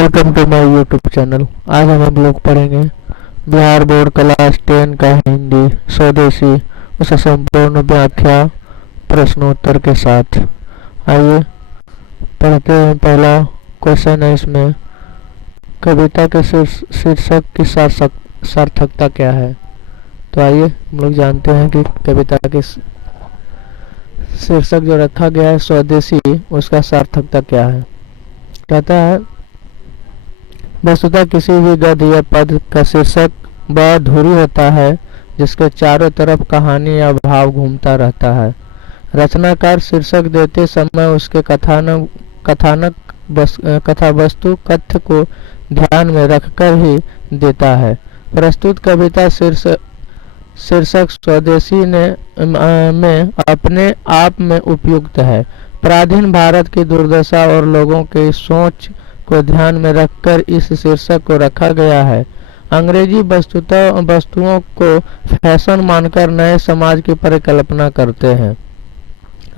Welcome to my YouTube channel. आज हम लोग पढ़ेंगे बिहार बोर्ड क्लास 10 का हिंदी स्वदेशी उस संपूर्ण व्याख्या प्रश्नोत्तर के साथ। आइए पढ़ते हैं। पहला क्वेश्चन है इसमें, कविता के शीर्षक की सार्थकता क्या है। तो आइए हम लोग जानते हैं कि कविता के शीर्षक जो रखा गया है स्वदेशी, उसका सार्थकता क्या है। कहता है, वस्तुतः किसी भी गद्य या पद का शीर्षक वह धुरी होता है जिसके चारों तरफ कहानी या भाव घूमता रहता है। रचनाकार शीर्षक देते समय उसके कथा वस्तु कथ्य को ध्यान में रखकर ही देता है। प्रस्तुत कविता शीर्षक स्वदेशी में अपने आप में उपयुक्त है। पराधीन भारत की दुर्दशा और लोगों की सोच को ध्यान में रखकर इस शीर्षक को रखा गया है। अंग्रेजी वस्तुओं को फैशन मानकर नए समाज की परिकल्पना करते हैं।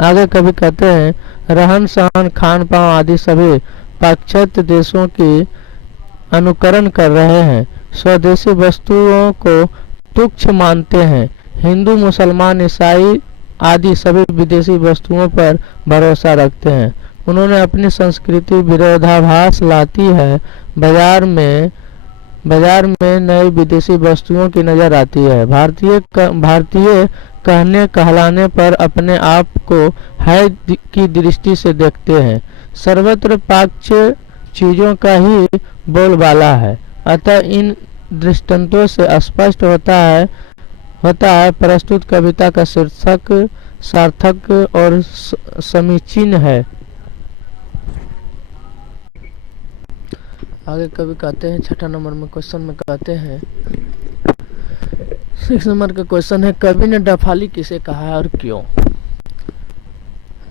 आगे कवि कहते हैं, रहन सहन खान पान आदि सभी पाश्चात्य देशों की अनुकरण कर रहे हैं। स्वदेशी वस्तुओं को तुच्छ मानते हैं। हिंदू मुसलमान ईसाई आदि सभी विदेशी वस्तुओं पर भरोसा रखते हैं। उन्होंने अपनी संस्कृति विरोधाभास लाती है। बाजार में नई विदेशी वस्तुओं की नजर आती है। भारतीय कहने कहलाने पर अपने आप को है की दृष्टि से देखते हैं। सर्वत्र पाश्चात्य चीजों का ही बोलबाला है। अतः इन दृष्टांतों से स्पष्ट होता है प्रस्तुत कविता का शीर्षक सार्थक और समीचीन है। आगे कवि कहते हैं, छठा नंबर में क्वेश्चन में कहते हैं, 6 नंबर का क्वेश्चन है, कवि ने डफाली किसे कहा है और क्यों।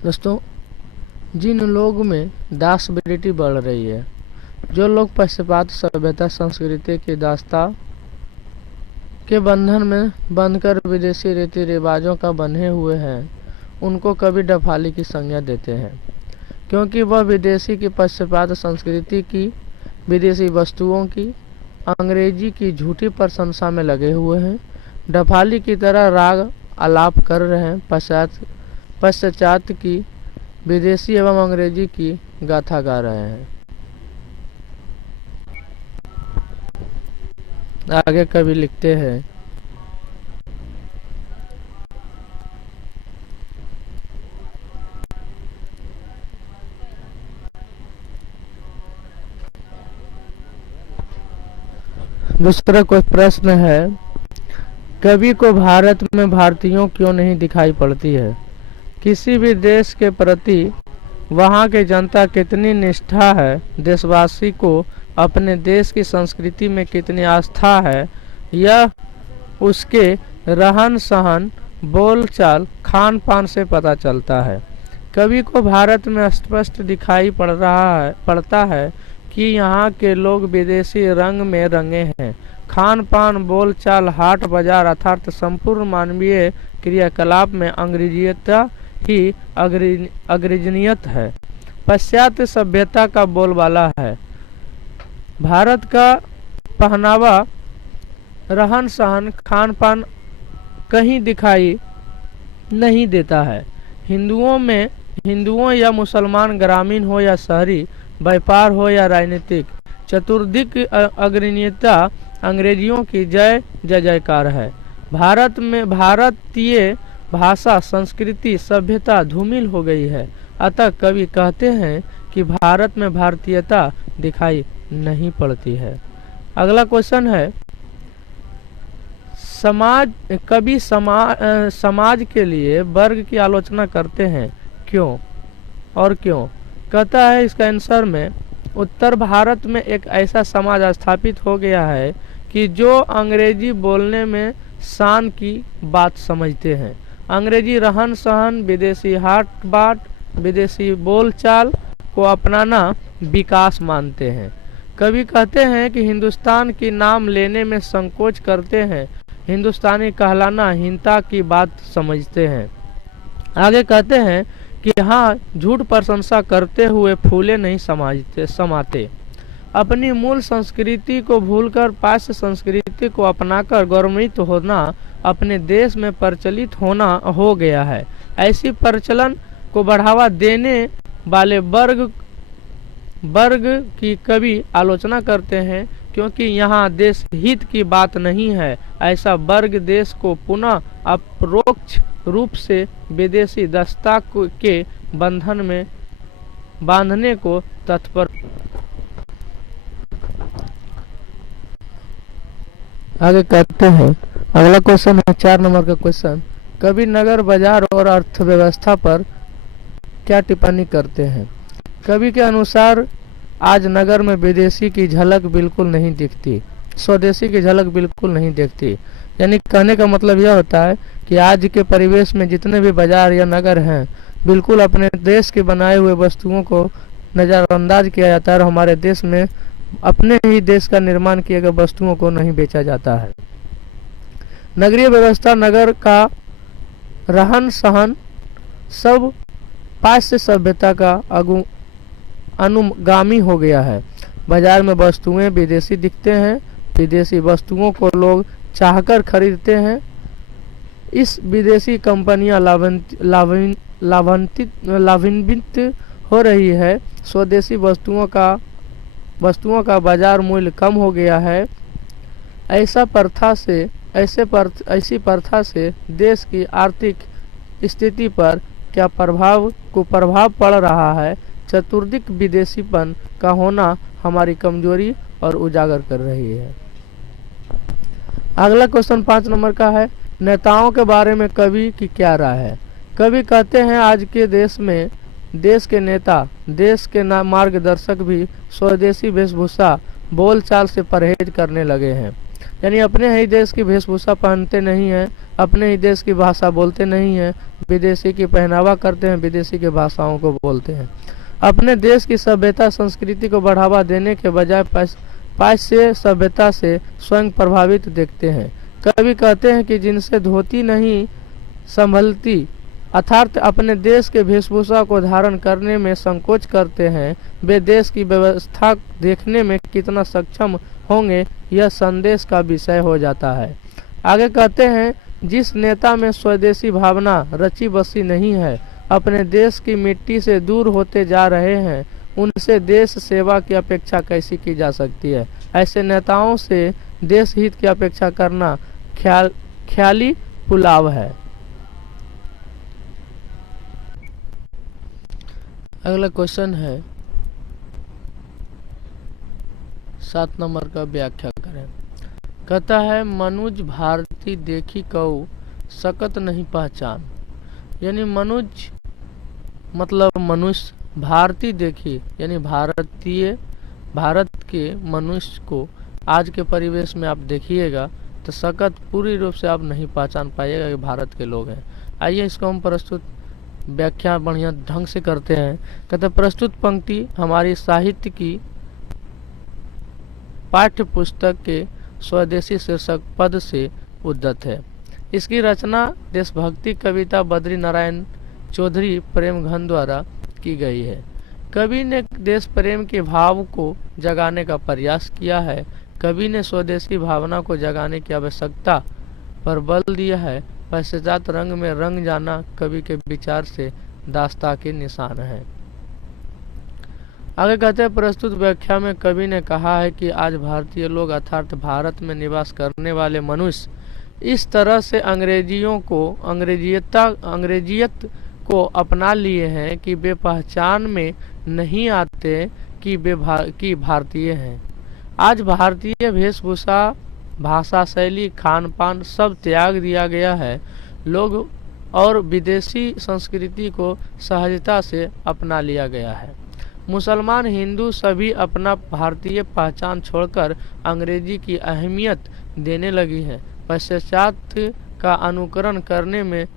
दोस्तों, जिन लोग में दासवृत्ति बढ़ रही है, जो लोग पश्चात सभ्यता संस्कृति की दास्ता के बंधन में बंधकर विदेशी रीति रिवाजों का बंधे हुए हैं, उनको कवि डफाली की संज्ञा देते हैं, क्योंकि वह विदेशी की पश्चात संस्कृति की, विदेशी वस्तुओं की, अंग्रेजी की झूठी प्रशंसा में लगे हुए हैं। डफाली की तरह राग आलाप कर रहे हैं। पश्चात की, विदेशी एवं अंग्रेजी की गाथा गा रहे हैं। आगे कवि लिखते हैं, दूसरा कोई प्रश्न है, कवि को भारत में भारतीयों क्यों नहीं दिखाई पड़ती है। किसी भी देश के प्रति वहाँ की जनता कितनी निष्ठा है, देशवासी को अपने देश की संस्कृति में कितनी आस्था है, यह उसके रहन सहन, बोलचाल, खान पान से पता चलता है। कवि को भारत में स्पष्ट दिखाई पड़ता है कि यहाँ के लोग विदेशी रंग में रंगे हैं। खान पान, बोलचाल, हाट बाजार अर्थात संपूर्ण मानवीय क्रियाकलाप में अंग्रेजियता ही अग्रजनीयत है। पाश्चात्य सभ्यता का बोलबाला है। भारत का पहनावा, रहन सहन, खान पान कहीं दिखाई नहीं देता है। हिंदुओं या मुसलमान, ग्रामीण हो या शहरी, व्यापार हो या राजनीतिक, चतुर्दिक अग्रणीयता अंग्रेजियों की जय जयकार है। भारत में भारतीय भाषा, संस्कृति, सभ्यता धूमिल हो गई है। अतः कवि कहते हैं कि भारत में भारतीयता दिखाई नहीं पड़ती है। अगला क्वेश्चन है, कवि समाज के लिए वर्ग की आलोचना करते हैं, क्यों और क्यों। कहता है इसका आंसर में, उत्तर भारत में एक ऐसा समाज स्थापित हो गया है कि जो अंग्रेजी बोलने में शान की बात समझते हैं। अंग्रेजी रहन सहन, विदेशी हाट बाट, विदेशी बोलचाल को अपनाना विकास मानते हैं। कवि कहते हैं कि हिंदुस्तान की नाम लेने में संकोच करते हैं। हिंदुस्तानी कहलाना हीनता की बात समझते हैं। आगे कहते हैं कि हाँ, झूठ प्रशंसा करते हुए फूले नहीं समाते। अपनी मूल संस्कृति को भूलकर पाश्चात्य संस्कृति को अपनाकर गौरवान्वित होना अपने देश में प्रचलित होना हो गया है। ऐसी प्रचलन को बढ़ावा देने वाले वर्ग की कवि आलोचना करते हैं, क्योंकि यहाँ देश हित की बात नहीं है। ऐसा वर्ग देश को पुनः अपरोक्ष रूप से विदेशी दस्ता के बंधन में बांधने को तत्पर। आगे कहते हैं, अगला क्वेश्चन है 4 नंबर का क्वेश्चन। कवि नगर बाजार और अर्थव्यवस्था पर क्या टिप्पणी करते हैं? कवि के अनुसार आज नगर में विदेशी की झलक बिल्कुल नहीं दिखती, स्वदेशी की झलक बिल्कुल नहीं दिखती। यानी कहने का मतलब यह होता है कि आज के परिवेश में जितने भी बाजार या नगर हैं, बिल्कुल अपने देश के बनाए हुए वस्तुओं को नज़रअंदाज किया जाता है और हमारे देश में अपने ही देश का निर्माण किए गए वस्तुओं को नहीं बेचा जाता है। नगरीय व्यवस्था, नगर का रहन सहन सब पाश्चात्य सभ्यता का अनुगामी हो गया है। बाजार में वस्तुएं विदेशी दिखते हैं, विदेशी वस्तुओं को लोग चाहकर खरीदते हैं। इस विदेशी कंपनियां लाभान्वित हो रही है। स्वदेशी वस्तुओं का बाजार मूल्य कम हो गया है। ऐसी प्रथा से देश की आर्थिक स्थिति पर क्या प्रभाव पड़ रहा है? चतुर्दिक विदेशीपन का होना हमारी कमजोरी और उजागर कर रही है। अगला क्वेश्चन 5 नंबर का है, नेताओं के बारे में कवि की क्या राय है? कवि कहते हैं, आज के देश में देश के नेता, देश के मार्गदर्शक भी स्वदेशी वेशभूषा बोलचाल से परहेज करने लगे हैं। यानी अपने ही देश की वेशभूषा पहनते नहीं हैं, अपने ही देश की भाषा बोलते नहीं हैं, विदेशी की पहनावा करते हैं, विदेशी की भाषाओं को बोलते हैं। अपने देश की सभ्यता संस्कृति को बढ़ावा देने के बजाय पाश्चात्य सभ्यता से स्वयं प्रभावित देखते हैं। कवि कहते हैं कि जिनसे धोती नहीं संभलती, अर्थात अपने देश के वेशभूषा को धारण करने में संकोच करते हैं, वे देश की व्यवस्था देखने में कितना सक्षम होंगे, यह संदेश का विषय हो जाता है। आगे कहते हैं, जिस नेता में स्वदेशी भावना रची बसी नहीं है, अपने देश की मिट्टी से दूर होते जा रहे हैं, उनसे देश सेवा की अपेक्षा कैसी की जा सकती है? ऐसे नेताओं से देश हित की अपेक्षा करना ख्याली पुलाव है। अगला क्वेश्चन है 7 नंबर का, व्याख्या करें। कहता है, मनुज भारती देखी कऊ सकत नहीं पहचान। यानी मनुज मतलब मनुष्य, भारती देखी यानी भारत के मनुष्य को आज के परिवेश में आप देखिएगा तो सकत पूरी रूप से आप नहीं पहचान पाइएगा कि भारत के लोग हैं। आइए इसको हम प्रस्तुत व्याख्या बढ़िया ढंग से करते हैं। कहते प्रस्तुत पंक्ति हमारी साहित्य की पाठ्य पुस्तक के स्वदेशी शीर्षक पद से उद्धत है। इसकी रचना देशभक्ति कविता बद्री नारायण चौधरी प्रेम घन द्वारा की गई है। कवि ने देश प्रेम के भाव को जगाने का प्रयास किया है। कवि ने स्वदेशी भावना को जगाने की आवश्यकता पर बल दिया है। पश्चात रंग में रंग जाना कवि के विचार से दास्ता के निशान है। आगे कहते हैं, प्रस्तुत व्याख्या में कवि ने कहा है कि आज भारतीय लोग अर्थात भारत में निवास करने वाले मनुष्य इस तरह से अंग्रेजियत को अपना लिए हैं कि वे पहचान में नहीं आते कि वे भारतीय हैं। आज भारतीय वेशभूषा, भाषा शैली, खान पान सब त्याग दिया गया है। लोग और विदेशी संस्कृति को सहजता से अपना लिया गया है। मुसलमान, हिंदू सभी अपना भारतीय पहचान छोड़कर अंग्रेजी की अहमियत देने लगी है। पश्चात का अनुकरण करने में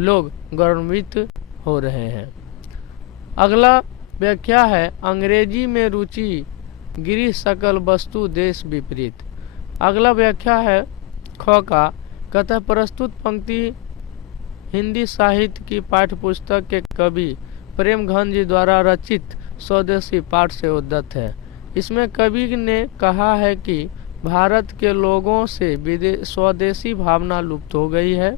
लोग गौरवान्वित हो रहे हैं। अगला व्याख्या है, अंग्रेजी में रुचि गिरी सकल वस्तु देश विपरीत। अगला व्याख्या है ख का, कहता है प्रस्तुत पंक्ति हिंदी साहित्य की पाठ्यपुस्तक के कवि प्रेम घन जी द्वारा रचित स्वदेशी पाठ से उद्धत है। इसमें कवि ने कहा है कि भारत के लोगों से स्वदेशी भावना लुप्त हो गई है।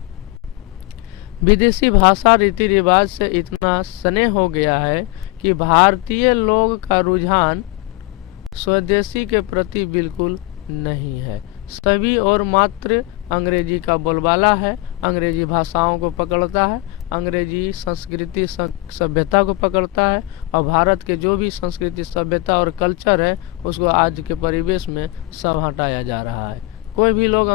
विदेशी भाषा रीति रिवाज से इतना स्नेह हो गया है कि भारतीय लोग का रुझान स्वदेशी के प्रति बिल्कुल नहीं है। सभी और मात्र अंग्रेजी का बोलबाला है, अंग्रेजी भाषाओं को पकड़ता है, अंग्रेजी संस्कृति सभ्यता को पकड़ता है और भारत के जो भी संस्कृति सभ्यता और कल्चर है उसको आज के परिवेश में सब हटाया जा रहा है। कोई भी लोग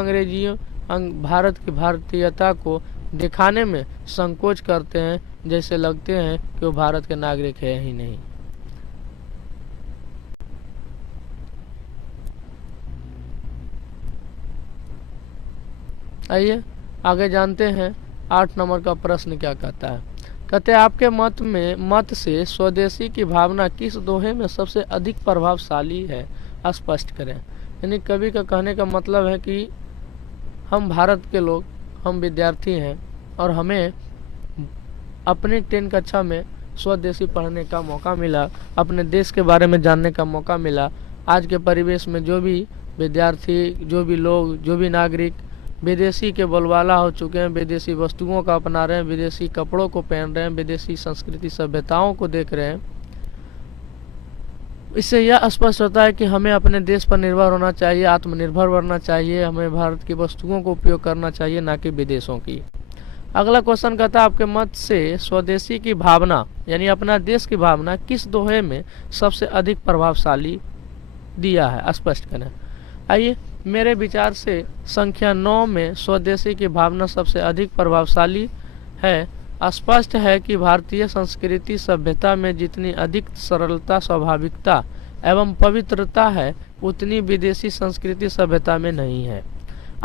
भारत की भारतीयता को दिखाने में संकोच करते हैं, जैसे लगते हैं कि वो भारत के नागरिक है ही नहीं। आइए आगे जानते हैं 8 नंबर का प्रश्न क्या कहता है। कहते हैं आपके मत से स्वदेशी की भावना किस दोहे में सबसे अधिक प्रभावशाली है, स्पष्ट करें। यानी कवि का कहने का मतलब है कि हम भारत के लोग, हम विद्यार्थी हैं और हमें अपनी 10 कक्षा में स्वदेशी पढ़ने का मौका मिला, अपने देश के बारे में जानने का मौका मिला। आज के परिवेश में जो भी विद्यार्थी, जो भी लोग, जो भी नागरिक विदेशी के बोलबाला हो चुके हैं, विदेशी वस्तुओं का अपना रहे हैं, विदेशी कपड़ों को पहन रहे हैं, विदेशी संस्कृति सभ्यताओं को देख रहे हैं, इससे यह स्पष्ट होता है कि हमें अपने देश पर निर्भर होना चाहिए, आत्मनिर्भर बनना चाहिए, हमें भारत की वस्तुओं को उपयोग करना चाहिए, ना कि विदेशों की। अगला क्वेश्चन कहता है आपके मत से स्वदेशी की भावना यानी अपना देश की भावना किस दोहे में सबसे अधिक प्रभावशाली दिया है, स्पष्ट करें। आइए, मेरे विचार से संख्या 9 में स्वदेशी की भावना सबसे अधिक प्रभावशाली है। स्पष्ट है कि भारतीय संस्कृति सभ्यता में जितनी अधिक सरलता, स्वाभाविकता एवं पवित्रता है उतनी विदेशी संस्कृति सभ्यता में नहीं है।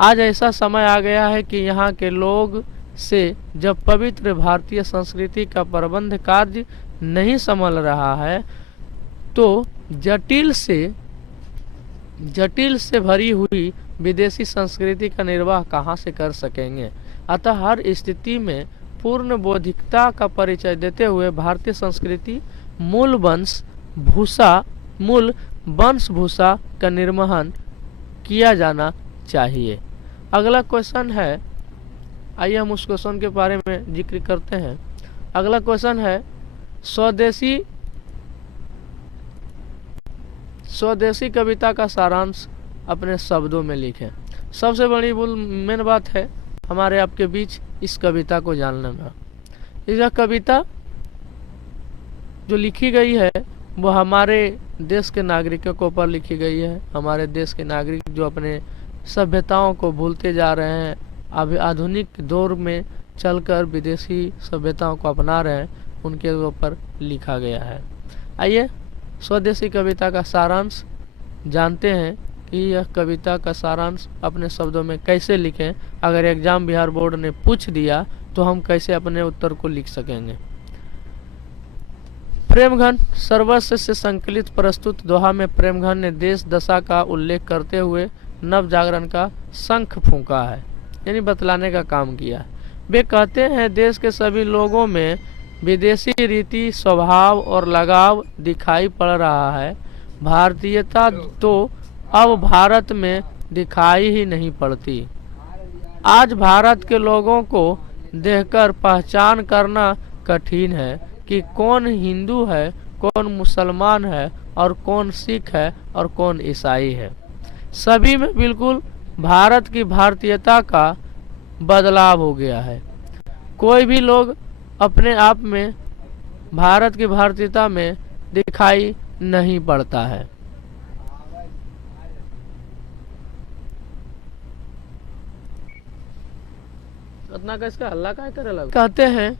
आज ऐसा समय आ गया है कि यहाँ के लोग से जब पवित्र भारतीय संस्कृति का प्रबंध कार्य नहीं संभल रहा है तो जटिल से भरी हुई विदेशी संस्कृति का निर्वाह कहाँ से कर सकेंगे। अतः हर स्थिति में पूर्ण बौद्धिकता का परिचय देते हुए भारतीय संस्कृति मूल वंश भूषा का निर्वहन किया जाना चाहिए। अगला क्वेश्चन है, आइए हम उस क्वेश्चन के बारे में जिक्र करते हैं। अगला क्वेश्चन है स्वदेशी कविता का सारांश अपने शब्दों में लिखें। सबसे बड़ी मेन बात है हमारे आपके बीच इस कविता को जानने में। यह कविता जो लिखी गई है वो हमारे देश के नागरिकों के ऊपर लिखी गई है। हमारे देश के नागरिक जो अपने सभ्यताओं को भूलते जा रहे हैं, अभी आधुनिक दौर में चलकर विदेशी सभ्यताओं को अपना रहे हैं, उनके ऊपर लिखा गया है। आइए स्वदेशी कविता का सारांश जानते हैं कि यह कविता का सारांश अपने शब्दों में कैसे लिखें। अगर एग्जाम बिहार बोर्ड ने पूछ दिया तो हम कैसे अपने उत्तर को लिख सकेंगे। प्रेमघन सर्वस्व से संकलित प्रस्तुत दोहा में प्रेमघन ने देश दशा का उल्लेख करते हुए नव जागरण का शंख फूंका है, यानी बतलाने का काम किया। वे कहते हैं देश के सभी लोगों में विदेशी रीति, स्वभाव और लगाव दिखाई पड़ रहा है। भारतीयता तो अब भारत में दिखाई ही नहीं पड़ती। आज भारत के लोगों को देखकर पहचान करना कठिन है कि कौन हिंदू है, कौन मुसलमान है और कौन सिख है और कौन ईसाई है। सभी में बिल्कुल भारत की भारतीयता का बदलाव हो गया है। कोई भी लोग अपने आप में भारत की भारतीयता में दिखाई नहीं पड़ता है। इतना कैसे हल्ला काय करे लगा। कहते हैं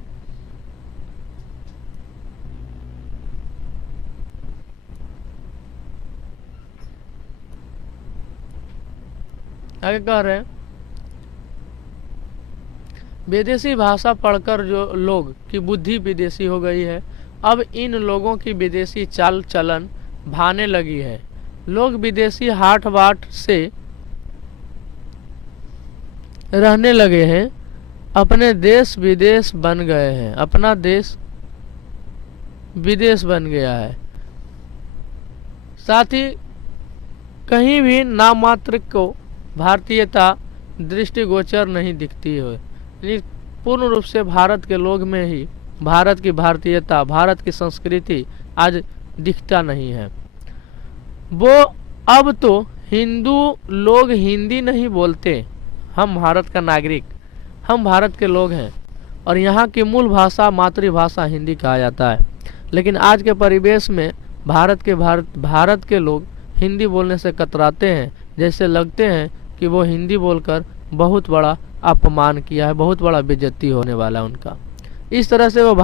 आगे कह रहे हैं विदेशी भाषा पढ़कर जो लोग की बुद्धि विदेशी हो गई है। अब इन लोगों की विदेशी चाल चलन भाने लगी है। लोग विदेशी हाट बाट से रहने लगे हैं। अपने देश विदेश बन गए हैं। अपना देश विदेश बन गया है। साथ ही कहीं भी नामात्र को भारतीयता दृष्टिगोचर नहीं दिखती है। यानी पूर्ण रूप से भारत के लोग में ही भारत की भारतीयता, भारत की संस्कृति आज दिखता नहीं है। वो अब तो हिंदू लोग हिंदी नहीं बोलते। हम भारत का नागरिक, हम भारत के लोग हैं और यहाँ की मूल भाषा, मातृभाषा हिंदी कहा जाता है। लेकिन आज के परिवेश में भारत के लोग हिंदी बोलने से कतराते हैं, जैसे लगते हैं कि वो हिंदी बोलकर बहुत बड़ा अपमान किया है, बहुत बड़ा बेइज्जती होने वाला है उनका। इस तरह से वो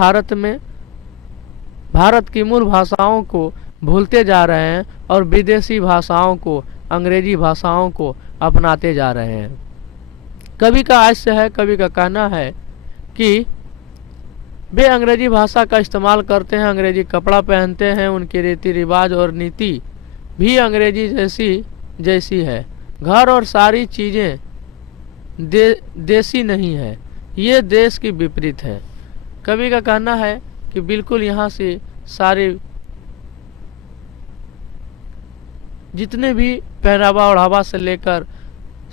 भारत की मूल भाषाओं को भूलते जा रहे हैं और विदेशी भाषाओं को, अंग्रेजी भाषाओं को अपनाते जा रहे हैं। कभी का आश्चर्य है, कभी का कहना है कि वे अंग्रेजी भाषा का इस्तेमाल करते हैं, अंग्रेजी कपड़ा पहनते हैं, उनके रीति रिवाज और नीति भी अंग्रेजी जैसी है। घर और सारी चीज़ें देसी नहीं है, ये देश की विपरीत है। कभी का कहना है कि बिल्कुल यहाँ से सारे जितने भी पहनावा ओढ़ावा से लेकर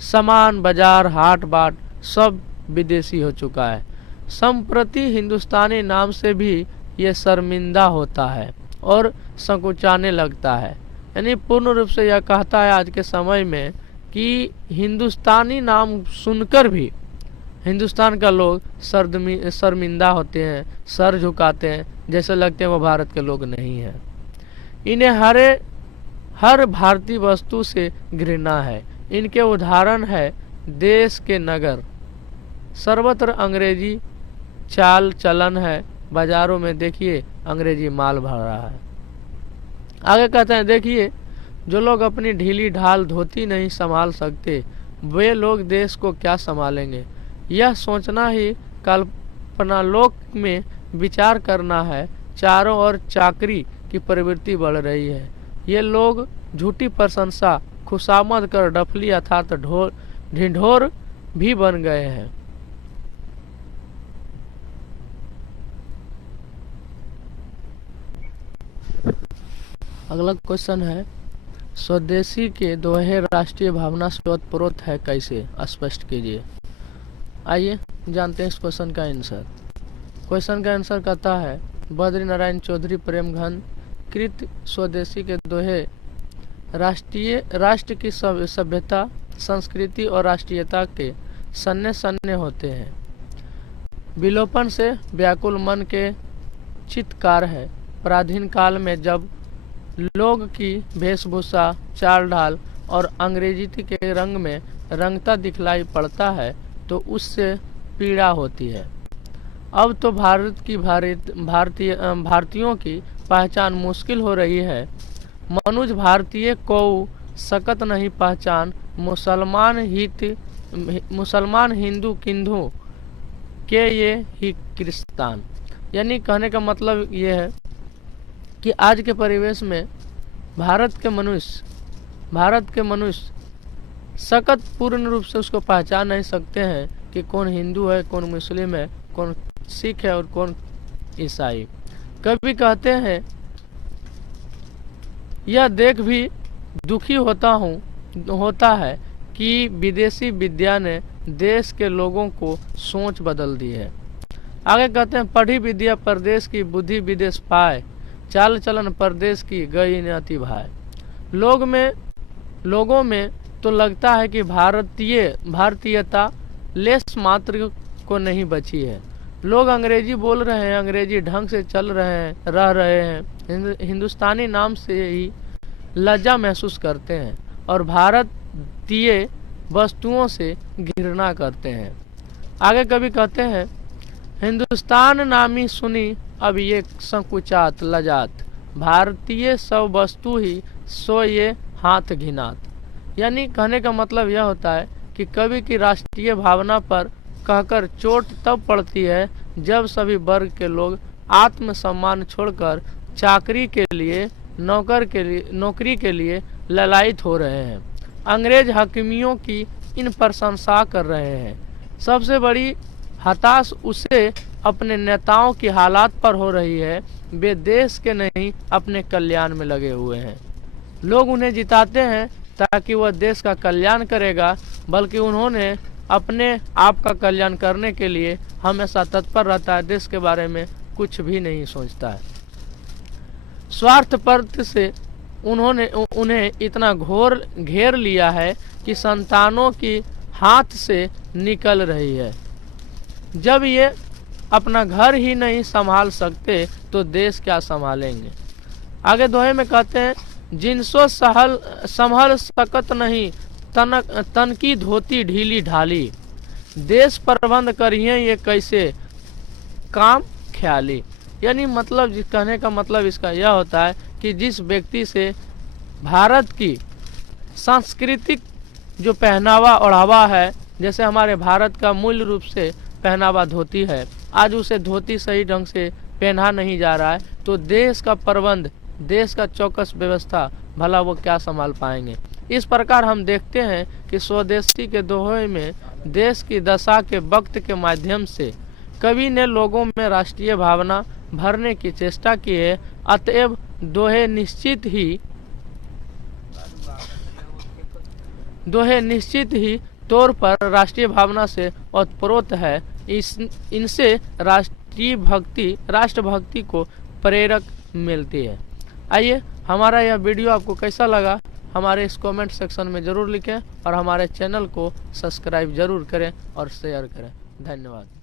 सामान, बाजार, हाट बाट सब विदेशी हो चुका है। संप्रति हिंदुस्तानी नाम से भी ये शर्मिंदा होता है और संकुचाने लगता है। यानी पूर्ण रूप से यह कहता है आज के समय में कि हिंदुस्तानी नाम सुनकर भी हिंदुस्तान का लोग शर्मिंदा होते हैं, सर झुकाते हैं, जैसे लगते हैं वो भारत के लोग नहीं हैं। इन्हें हर भारतीय वस्तु से घृणा है। इनके उदाहरण है देश के नगर, सर्वत्र अंग्रेजी चाल चलन है। बाजारों में देखिए अंग्रेजी माल भर रहा है। आगे कहते हैं, देखिए जो लोग अपनी ढीली ढाल धोती नहीं संभाल सकते, वे लोग देश को क्या संभालेंगे। यह सोचना ही कल्पनालोक में विचार करना है। चारों ओर चाकरी की प्रवृत्ति बढ़ रही है। ये लोग झूठी प्रशंसा, खुशामद कर डफली अर्थात ढिंढोर भी बन गए हैं। अगला क्वेश्चन है, स्वदेशी के दोहे राष्ट्रीय भावना से ओतप्रोत है, कैसे स्पष्ट कीजिए। आइए जानते हैं इस क्वेश्चन का आंसर। क्वेश्चन का आंसर कहता है, बद्री नारायण चौधरी प्रेम घन कृत स्वदेशी के दोहे राष्ट्र की सभ्यता, संस्कृति और राष्ट्रीयता के सन्ने सन्ने होते हैं। विलोपन से व्याकुल मन के चित्कार है। प्राचीन काल में जब लोग की वेशभूषा, चाल ढाल और अंग्रेजी के रंग में रंगता दिखलाई पड़ता है तो उससे पीड़ा होती है। अब तो भारतीयों की पहचान मुश्किल हो रही है। मनुज भारतीय को सकत नहीं पहचान, मुसलमान हिंदू किंधु के ये ही क्रिस्तान। यानी कहने का मतलब ये है कि आज के परिवेश में भारत के मनुष्य सकत पूर्ण रूप से उसको पहचान नहीं सकते हैं कि कौन हिंदू है, कौन मुस्लिम है, कौन सिख है और कौन ईसाई। कभी कहते हैं, यह देख भी दुखी होता है कि विदेशी विद्या ने देश के लोगों को सोच बदल दी है। आगे कहते हैं, पढ़ी विद्या परदेश की, बुद्धि विदेश पाए, चाल चलन परदेश की, गई न अति भाई। लोगों में तो लगता है कि भारतीयता लेस मात्र को नहीं बची है। लोग अंग्रेजी बोल रहे हैं, अंग्रेजी ढंग से चल रहे हैं, रह रहे हैं, हिंदुस्तानी नाम से ही लज्जा महसूस करते हैं और भारतीय वस्तुओं से घृणा करते हैं। आगे कभी कहते हैं, हिंदुस्तान नामी सुनी अब ये संकुचात लजात, भारतीय सब वस्तु ही सो ये हाथ घिनात। यानी कहने का मतलब यह होता है कि कवि की राष्ट्रीय भावना पर कहकर चोट तब पड़ती है जब सभी वर्ग के लोग आत्मसम्मान छोड़कर चाकरी के लिए, नौकरी के लिए ललायित हो रहे हैं। अंग्रेज हकीमियों की इन प्रशंसा कर रहे हैं। सबसे बड़ी हताश उसे अपने नेताओं की हालात पर हो रही है। वे देश के नहीं अपने कल्याण में लगे हुए हैं। लोग उन्हें जिताते हैं ताकि वह देश का कल्याण करेगा, बल्कि उन्होंने अपने आप का कल्याण करने के लिए हमेशा तत्पर रहता है, देश के बारे में कुछ भी नहीं सोचता है। स्वार्थपरता से उन्हें इतना घोर घेर लिया है कि संतानों की हाथ से निकल रही है। जब ये अपना घर ही नहीं संभाल सकते तो देश क्या संभालेंगे। आगे दोहे में कहते हैं, जिनसो संभल सकत नहीं, तन की धोती ढीली ढाली, देश प्रबंध करिए ये कैसे काम ख्याली। यानी मतलब कहने का मतलब इसका यह होता है कि जिस व्यक्ति से भारत की सांस्कृतिक जो पहनावा ओढ़ावा है, जैसे हमारे भारत का मूल रूप से पहनावा धोती है, आज उसे धोती सही ढंग से पहना नहीं जा रहा है, तो देश का प्रबंध, देश का चौकस व्यवस्था भला वो क्या संभाल पाएंगे। इस प्रकार हम देखते हैं कि स्वदेशी के दोहे में देश की दशा के वक्त के माध्यम से कवि ने लोगों में राष्ट्रीय भावना भरने की चेष्टा की है। अतएव दोहे निश्चित ही तौर पर राष्ट्रीय भावना से ओतप्रोत है। इनसे राष्ट्रभक्ति को प्रेरक मिलती है। आइए, हमारा यह वीडियो आपको कैसा लगा हमारे इस कमेंट सेक्शन में ज़रूर लिखें और हमारे चैनल को सब्सक्राइब ज़रूर करें और शेयर करें। धन्यवाद।